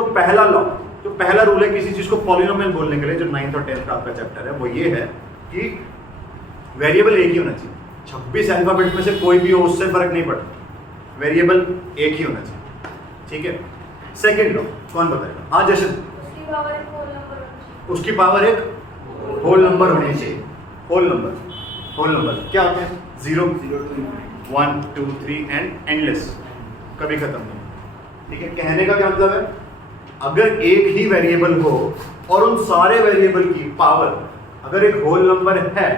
तो पहला लॉ, जो पहला रूल है किसी चीज को पॉलिनोमियल बोलने के लिए, जो 9th और 10th का आपका चैप्टर है, वो ये है कि वेरिएबल एक ही होना चाहिए। 26 अल्फाबेट में से कोई भी हो उससे फर्क नहीं पड़ता, वेरिएबल एक ही होना चाहिए, ठीक है। सेकेंड लॉ कौन बताएगा? हाँ जैसे उसकी पावर एक होल नंबर होनी चाहिए। होल नंबर क्या होते हैं? 0 1 2 3 एंड एंडलेस, कभी खत्म नहीं, ठीक है। कहने का क्या मतलब है, अगर एक ही वेरिएबल हो और उन सारे वेरिएबल की पावर अगर एक होल नंबर है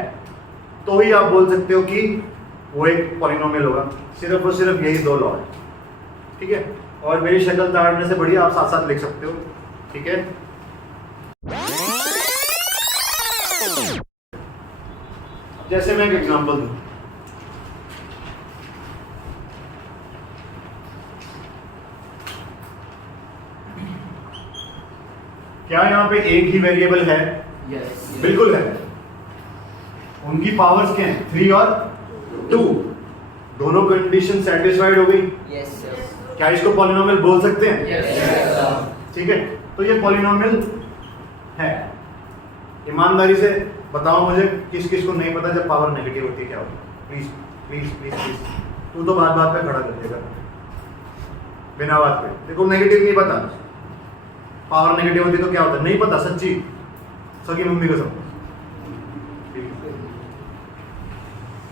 तो ही आप बोल सकते हो कि वो एक पॉलिनोमियल होगा। सिर्फ और सिर्फ यही दो लॉ है, ठीक है। और मेरी शक्ल ताड़ने से बढ़िया आप साथ साथ लिख सकते हो, ठीक है। जैसे मैं एक एग्जांपल दूं, क्या यहाँ पे एक ही वेरिएबल है? Yes. बिल्कुल है। उनकी पावर्स क्या हैं? 3 और 2। दोनों कंडीशन सेटिस्फाइड हो गई। Yes, sir. क्या इसको पॉलिनोमियल बोल सकते हैं? Yes, sir. ठीक है, तो ये पॉलिनोमियल है। ईमानदारी से बताओ मुझे, किस किस को नहीं पता जब पावर नेगेटिव होती है क्या होता है? प्लीज प्लीज प्लीज प्लीज, तू तो बात बात पे खड़ा कर देगा बिना बात पे। देखो नेगेटिव नहीं पता, पावर नेगेटिव होती तो क्या होता है? नहीं पता, सच्ची सगी मम्मी कसम।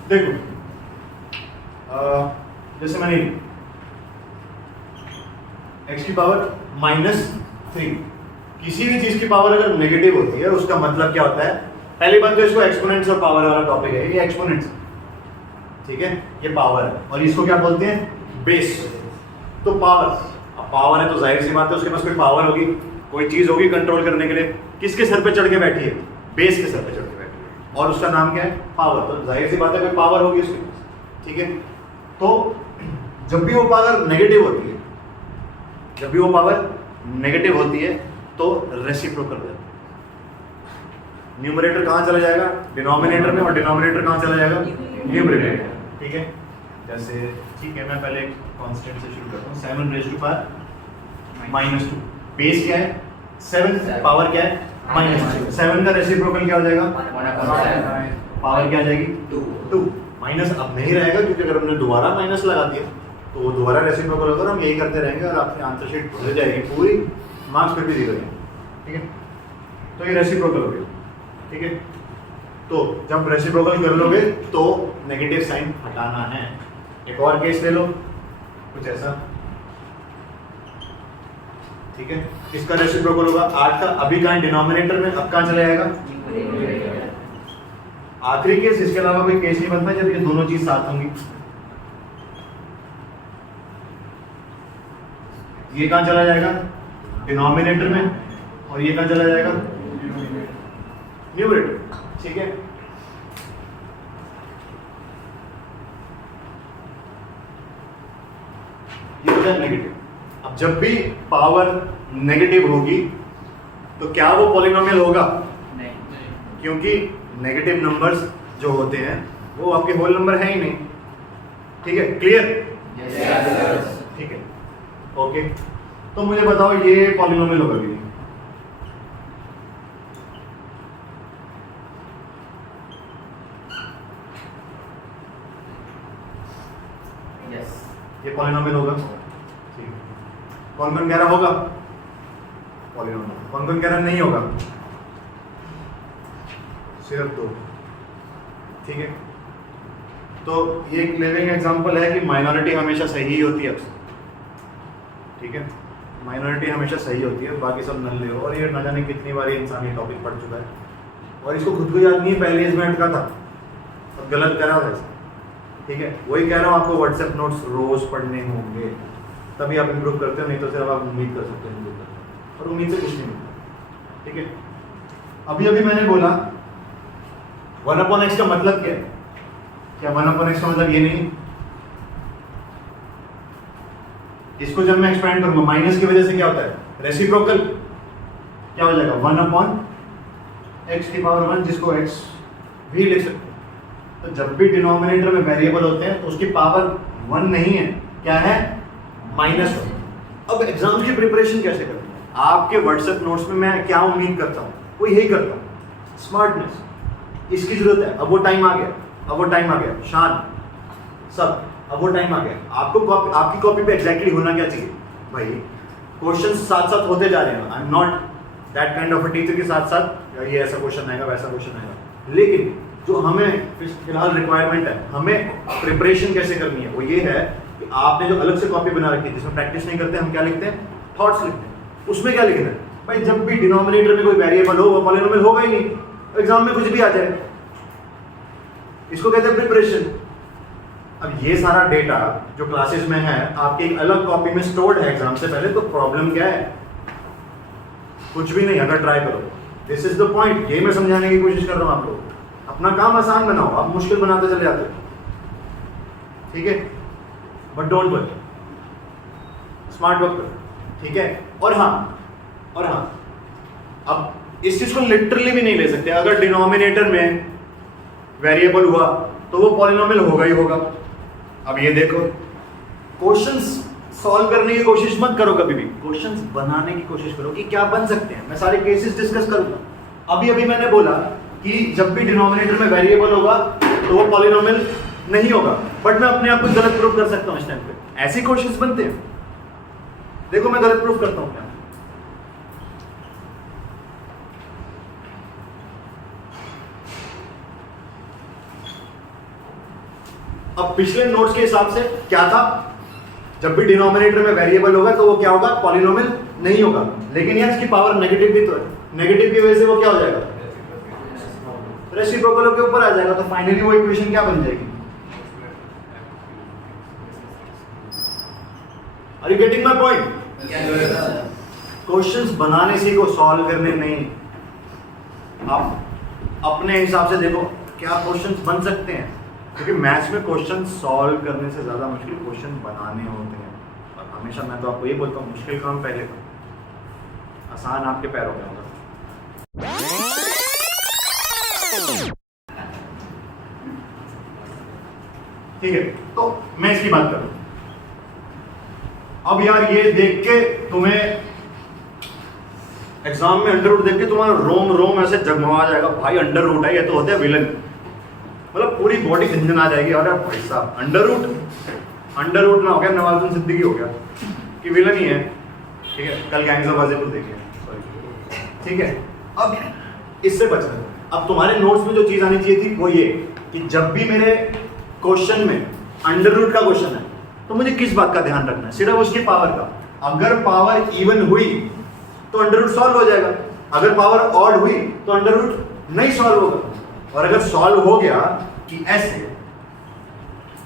देखो जैसे मैंने x की पावर -3, किसी भी चीज की पावर अगर नेगेटिव होती है उसका मतलब क्या होता है? पहली बात तो इसको एक्सपोनेंट्स और पावर वाला टॉपिक है, ये एक्सपोनेंट्स, ठीक है, ये पावर है और इसको क्या बोलते हैं? बेस। तो पावर, अब पावर है तो जाहिर सी बात है उसके पास कोई पावर होगी, कोई चीज होगी कंट्रोल करने के लिए। किसके सर पे चढ़ के बैठी है? बेस के सर पे चढ़ के बैठी है और उसका नाम क्या है? पावर। तो जाहिर सी बात है कोई पावर होगी उसके पास, ठीक है। तो जब भी वो पावर नेगेटिव होती है, जब भी वो पावर नेगेटिव होती है तो रेसिप्रोकल है। न्यूमरेटर कहाँ चला जाएगा? डिनोमिनेटर में, और डिनोमिनेटर कहाँ चला जाएगा? न्यूमरेटर, ठीक है। जैसे ठीक है, मैं पहले कांस्टेंट से शुरू करता हूँ। 7 रेज़ टू पावर -2, बेस क्या है? 7, पावर क्या है? -2। 7 का रेसिप्रोकल क्या हो जाएगा? पावर क्या आ जाएगी? 2। माइनस अब नहीं रहेगा क्योंकि अगर हमने दोबारा माइनस लगा दिया तो वो दोबारा रेसिप्रोकल होगा। हम यही करते रहेंगे और आपकी आंसर शीट भर जाएगी पूरी, मार्क्स फिर भी 0 है, ठीक है। तो ये रेसिप्रोकल हो गया, ठीक है। तो जब रेसिप्रोकल कर लोगे तो नेगेटिव साइन हटाना है। एक और केस ले लो कुछ ऐसा, ठीक है। इसका रेसिप्रोकल होगा 8 का, अभी कहाँ डिनोमिनेटर में, अब कहाँ चला जाएगा? आखिरी केस, इसके अलावा कोई केस नहीं बनता जब ये दोनों चीज साथ होंगी। ये कहाँ चला जाएगा? डिनोमिनेटर में, और ये कहाँ चला जाएगा? न्यूमरेटर, ठीक है। ये होता है नेगेटिव। अब जब भी पावर नेगेटिव होगी तो क्या वो पॉलिनोमियल होगा? नहीं। क्योंकि नेगेटिव नंबर्स जो होते हैं वो आपके होल नंबर है ही नहीं, ठीक है। क्लियर? ठीक है, ओके। तो मुझे बताओ ये पॉलिनोमियल होगा कि नहीं? Yes. ये पॉलिनोमियल होगा, ठीक है। कौन कौन कह रहा होगा पॉलिनोमियल? कौन कौन कह रहा नहीं होगा? सिर्फ 2, ठीक है। तो ये एक लिविंग एग्जांपल है कि माइनॉरिटी हमेशा सही ही होती है अक्सर, ठीक है। माइनॉरिटी हमेशा सही होती है, बाकी सब नल्ले हो। और ये न जाने कितनी बार इंसान ये टॉपिक पढ़ चुका है और इसको खुद को याद नहीं है, पहले इसमें अटका था और गलत करा वैसे, ठीक है। वही कह रहा हूँ, आपको व्हाट्सएप नोट्स रोज पढ़ने होंगे तभी आप इम्प्रूव करते हो, नहीं तो सिर्फ आप उम्मीद कर सकते हैं और उम्मीद से कुछ नहीं मिलता, ठीक है। अभी अभी मैंने बोला 1/x का मतलब क्या है? क्या 1/x का मतलब ये नहीं? इसको जब मैं एक्सपेंड करूंगा माइनस की वजह से क्या होता है? रेसिप्रोकल क्या हो जाएगा? 1/x की पावर 1, जिसको x भी लिख सकते हैं। तो जब भी डिनोमिनेटर में वेरिएबल होते हैं तो उसकी पावर 1 नहीं है, क्या है? -1। अब एग्जाम की प्रिपरेशन कैसे करते हैं? आपके व्हाट्सएप नोट्स में मैं क्या उम्मीद करता हूँ, वो यही करता हूँ, स्मार्टनेस, इसकी जरूरत है। अब वो टाइम आ गया, अब वो टाइम आ गया, शान सब, अब वो टाइम आ गया। आपको आपकी कॉपी पे एग्जैक्टली होना क्या चाहिए भाई, क्वेश्चन साथ साथ होते जा रहे हैं। I am not that kind of a teacher के साथ साथ ये ऐसा क्वेश्चन आएगा वैसा क्वेश्चन आएगा, लेकिन जो हमें फिलहाल रिक्वायरमेंट है, हमें प्रिपरेशन कैसे करनी है, वो ये है कि आपने जो अलग से कॉपी बना रखी है जिसमें प्रैक्टिस नहीं करते, हम क्या लिखते हैं, थॉट्स लिखते हैं। उसमें क्या लिखना है भाई, जब भी डिनोमिनेटर में कोई वेरिएबल हो वो पॉलिनोमियल होगा ही नहीं, एग्जाम में कुछ भी आ जाए, इसको कहते हैं प्रिपरेशन। अब ये सारा डेटा जो क्लासेस में है आपके एक अलग कॉपी में स्टोर्ड है एग्जाम से पहले, तो प्रॉब्लम क्या है, कुछ भी नहीं, अगर ट्राई करो। दिस इज द पॉइंट, ये मैं समझाने की कोशिश कर रहा हूं आप लोग। अपना काम आसान बनाओ, आप मुश्किल बनाते चले जाते हो, ठीक है, but don't worry, smart work करो, ठीक है। और हाँ, अब इस चीज को लिटरली भी नहीं ले सकते। अगर डिनोमिनेटर में वेरिएबल हुआ तो वो पॉलिनोमियल होगा ही होगा। अब ये देखो, क्वेश्चंस सॉल्व करने की कोशिश मत करो, कभी भी क्वेश्चंस बनाने की कोशिश करो कि क्या बन सकते हैं। मैं सारे केसेस डिस्कस करूंगा। अभी मैंने बोला कि जब भी डिनोमिनेटर में वेरिएबल होगा तो वो पॉलिनोमियल नहीं होगा, बट मैं अपने आप को गलत प्रूफ कर सकता हूं इस टाइम पे। ऐसे क्वेश्चंस बनते हैं, देखो मैं गलत प्रूफ करता हूं क्या। अब पिछले नोट्स के हिसाब से क्या था, जब भी डिनोमिनेटर में वेरिएबल होगा तो वो क्या होगा, पॉलिनोमियल नहीं होगा। लेकिन यार इसकी पावर नेगेटिव भी तो है, नेगेटिव की वजह से वो क्या हो जाएगा, रेसिप्रोकल के ऊपर आ जाएगा। तो फाइनली वो इक्वेशन क्या बन जाएगी, are you getting my point. Questions बनाने से को सॉल्व करने नहीं, आप अपने हिसाब से देखो क्या क्वेश्चंस बन सकते हैं, क्योंकि मैथ्स में क्वेश्चन सॉल्व करने से ज्यादा मुश्किल क्वेश्चन बनाने होते हैं। और हमेशा मैं तो आपको ये बोलता हूँ, मुश्किल काम पहले करो, आसान आपके पैरों में होगा। ठीक है, तो मैं इसकी बात करूं। अब यार ये देख के तुम्हें एग्जाम में अंडर रूट देख के तुम्हारा रोम ऐसे जगमगा जाएगा, भाई अंडर रूट है, ये तो होते हैं विलन, मतलब पूरी बॉडी झंझना जाएगी। अरे भाई साहब अंडर रूट ना हो गया नवाजुद्दीन सिद्दीकी हो गया कि विलन ही है, ठीक है। कल गैंग्स ऑफ वासेपुर देखिए, ठीक है। अब इससे बचना, अब तुम्हारे नोट्स में जो चीज आनी चाहिए थी वो ये कि जब भी मेरे क्वेश्चन में अंडर रूट का क्वेश्चन है तो मुझे किस बात का ध्यान रखना है, सिर्फ उसकी पावर का। अगर पावर इवन हुई तो अंडर रूट सॉल्व हो जाएगा, अगर पावर ऑड हुई तो अंडर रूट नहीं सॉल्व होगा। और अगर सॉल्व हो गया कि ऐसे,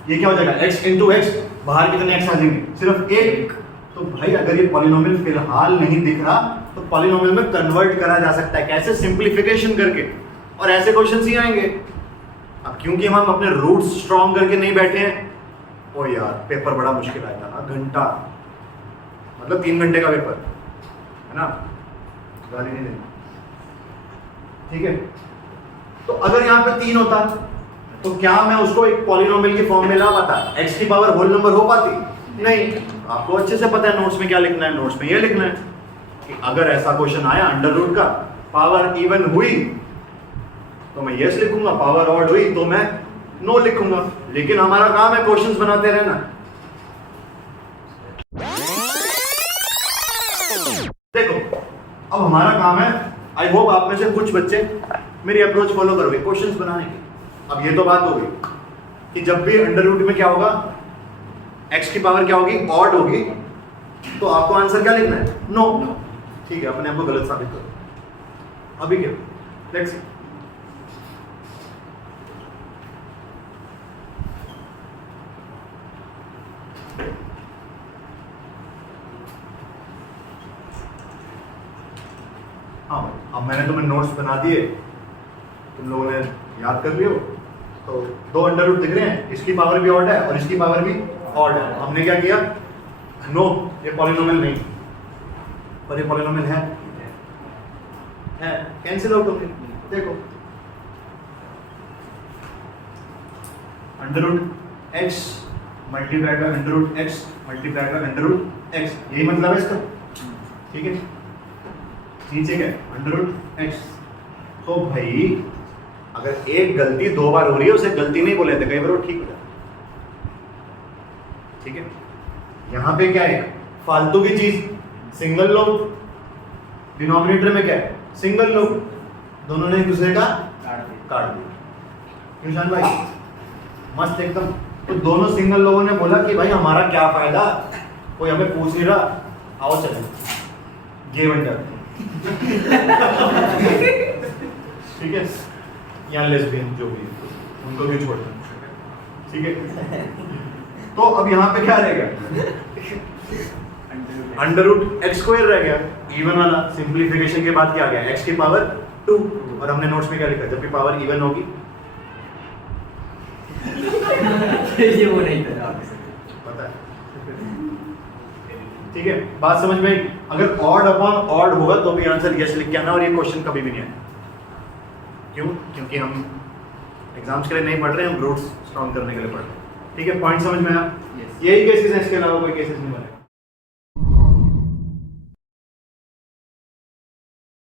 ये क्या हो जाएगा, x इंटू एक्स, बाहर कितने x आ जाएंगे, सिर्फ एक। तो भाई अगर ये पॉलिनोमियल फिलहाल नहीं दिख रहा तो पॉलिनोमियल में कन्वर्ट करा जा सकता है, कैसे, सिंप्लीफिकेशन करके, और ऐसे क्वेश्चंस ही आएंगे। अब क्योंकि हम अपने रूट्स स्ट्रॉन्ग करके नहीं बैठे हैं, ओ यार पेपर बड़ा मुश्किल आया था, घंटा, मतलब 3 घंटे का पेपर है ना, गाली नहीं देनी, ठीक है। तो अगर यहाँ पे 3 होता तो क्या मैं उसको एक पॉलिनोमियल की फॉर्म में ला पाता, x की पावर होल नंबर हो पाती, नहीं। आपको अच्छे से पता है नोट्स में क्या लिखना है, नोट्स में ये लिखना है कि अगर ऐसा क्वेश्चन आया अंडर रूट का, पावर इवन हुई तो मैं यस लिखूंगा, पावर ऑड हुई तो मैं नो लिखूंगा। लेकिन हमारा काम है क्वेश्चंस बनाते रहना। देखो अब हमारा काम है, आई होप आप में से कुछ बच्चे मेरी अप्रोच फॉलो करोगे क्वेश्चंस बनाने की। अब ये तो बात हो गई कि जब भी अंडर रूट में क्या होगा, x की पावर क्या होगी, ऑड होगी, तो आपको आंसर क्या लिखना है, नो। ठीक है, अपने आप को गलत साबित करो। अभी क्या, लेट्स सी। हाँ, अब मैंने तुम्हें नोट्स बना दिए, तुम लोगों ने याद कर लियो। तो 2 अंडर रूट दिख रहे हैं, इसकी पावर भी ऑड है और इसकी पावर भी ऑड है। हमने क्या किया, नो ये पॉलिनोमियल नहीं, पर ये पॉलिनोमियल है, कैंसिल आउट होंगे। देखो under root x multiply by under root x multiply by under root x, यही मतलब है इसका, ठीक है। नीचे क्या है अंडर रूट एक्स। तो भाई अगर एक गलती 2 बार हो रही है उसे गलती नहीं बोले थे, कई बार वो ठीक हो जाता है। ठीक है, यहाँ पे क्या है फालतू की चीज सिंगल लोग, डिनोमिनेटर में क्या है सिंगल लोग, दोनों ने एक दूसरे का काट दिया। निशान भाई मस्त एकदम। तो दोनों सिंगल लोगों ने बोला कि भाई हमारा क्या फायदा, कोई हमें पूछ नहीं रहा, आओ चले ये बन जाते हैं। ठीक है, या लेस्बियन जो भी है उनको भी छोड़ दें। ठीक है, तो अब यहाँ पे क्या रहेगा अंडर रूट एक्स स्क्वायर रह गया, इवन वाला सिंप्लीफिकेशन के बाद क्या आ गया एक्स की पावर 2। और हमने नोट्स में क्या लिखा, जब भी पावर इवन होगी ये वो नहीं था पता है। ठीक है, बात समझ में आई? अगर ऑड अपॉन ऑड होगा तो भी आंसर यस लिख के आना, और ये क्वेश्चन कभी भी नहीं आया। क्यों? क्योंकि हम एग्जाम्स के लिए नहीं पढ़ रहे हैं, हम रूट्स स्ट्रॉन्ग करने के लिए पढ़ रहे हैं। ठीक है, पॉइंट समझ में आया? Yes. यही केसेस हैं, इसके अलावा कोई केसेस नहीं बने।